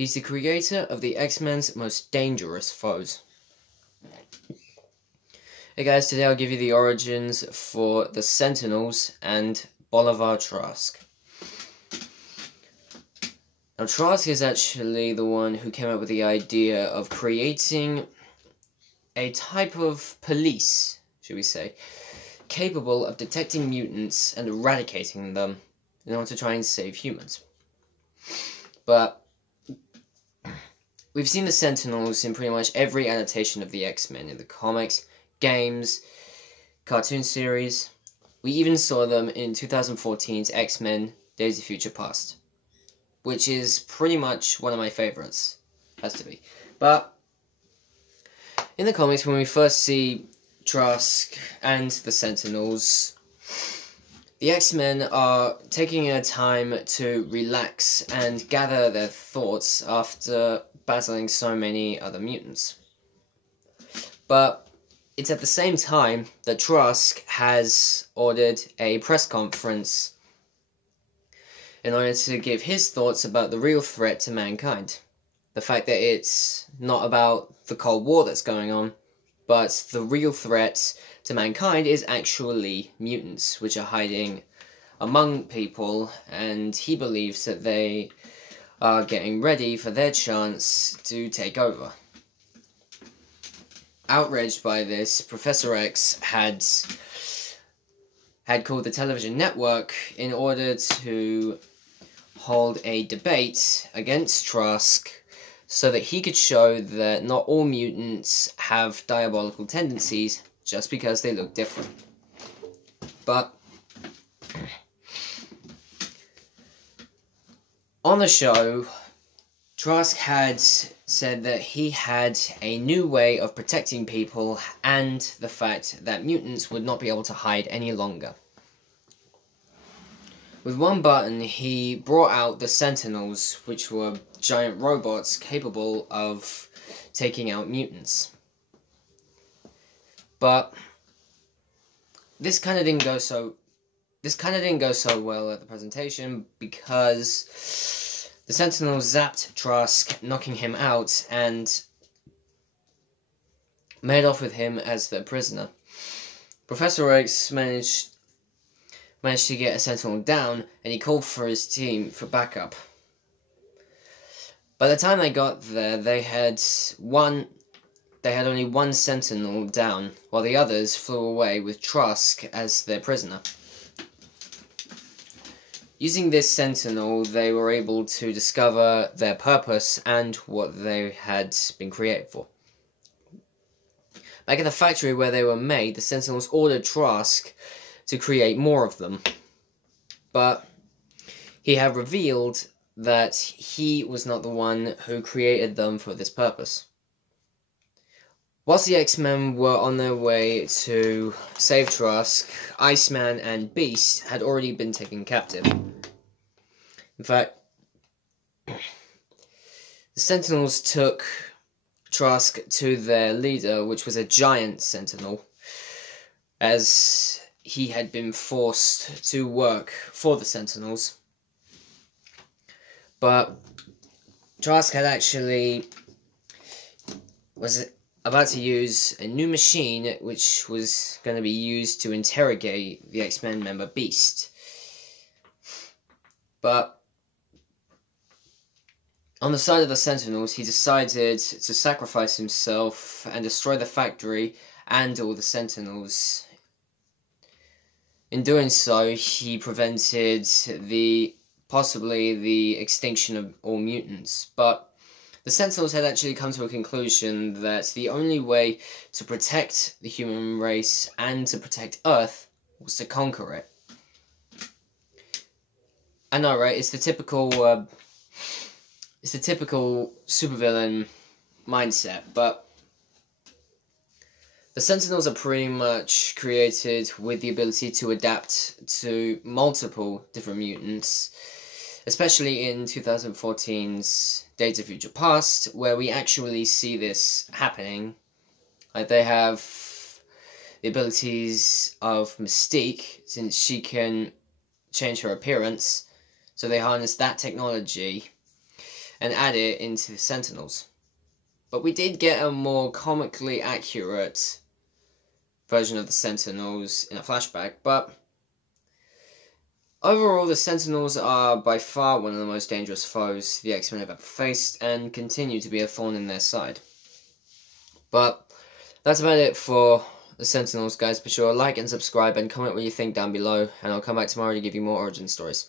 He's the creator of the X-Men's most dangerous foes. Hey guys, today I'll give you the origins for the Sentinels and Bolivar Trask. Now, Trask is actually the one who came up with the idea of creating a type of police, should we say, capable of detecting mutants and eradicating them in order to try and save humans. But we've seen the Sentinels in pretty much every adaptation of the X-Men in the comics, games, cartoon series. We even saw them in 2014's X-Men Days of Future Past, which is pretty much one of my favorites, has to be. But in the comics, when we first see Trask and the Sentinels, the X-Men are taking a time to relax and gather their thoughts after battling so many other mutants. But it's at the same time that Trask has ordered a press conference in order to give his thoughts about the real threat to mankind. The fact that it's not about the Cold War that's going on, but the real threat to mankind is actually mutants, which are hiding among people, and he believes that they are getting ready for their chance to take over. Outraged by this, Professor X had called the television network in order to hold a debate against Trask so that he could show that not all mutants have diabolical tendencies just because they look different. But on the show, Trask had said that he had a new way of protecting people and the fact that mutants would not be able to hide any longer. With one button, he brought out the Sentinels, which were giant robots capable of taking out mutants. But this kind of didn't go so well at the presentation because the Sentinels zapped Trask, knocking him out, and made off with him as their prisoner. Professor X managed to get a Sentinel down, and he called for his team for backup. By the time they got there, they had only one Sentinel down, while the others flew away with Trask as their prisoner. Using this Sentinel, they were able to discover their purpose and what they had been created for. Back at the factory where they were made, the Sentinels ordered Trask to create more of them, but he had revealed that he was not the one who created them for this purpose. Whilst the X-Men were on their way to save Trask, Iceman and Beast had already been taken captive. In fact, the Sentinels took Trask to their leader, which was a giant Sentinel, as he had been forced to work for the Sentinels. But Trask had was about to use a new machine which was going to be used to interrogate the X-Men member Beast. But on the side of the Sentinels, he decided to sacrifice himself and destroy the factory and all the Sentinels. In doing so, he prevented possibly the extinction of all mutants. But the Sentinels had actually come to a conclusion that the only way to protect the human race and to protect Earth was to conquer it. I know, right? It's the typical supervillain mindset, but the Sentinels are pretty much created with the ability to adapt to multiple different mutants, especially in 2014's Days of Future Past, where we actually see this happening. Like, they have the abilities of Mystique, since she can change her appearance, so they harness that technology, and add it into Sentinels. But we did get a more comically accurate version of the Sentinels in a flashback, but overall the Sentinels are by far one of the most dangerous foes the X-Men have ever faced, and continue to be a thorn in their side. But that's about it for the Sentinels, guys. Be sure to like and subscribe and comment what you think down below, and I'll come back tomorrow to give you more origin stories.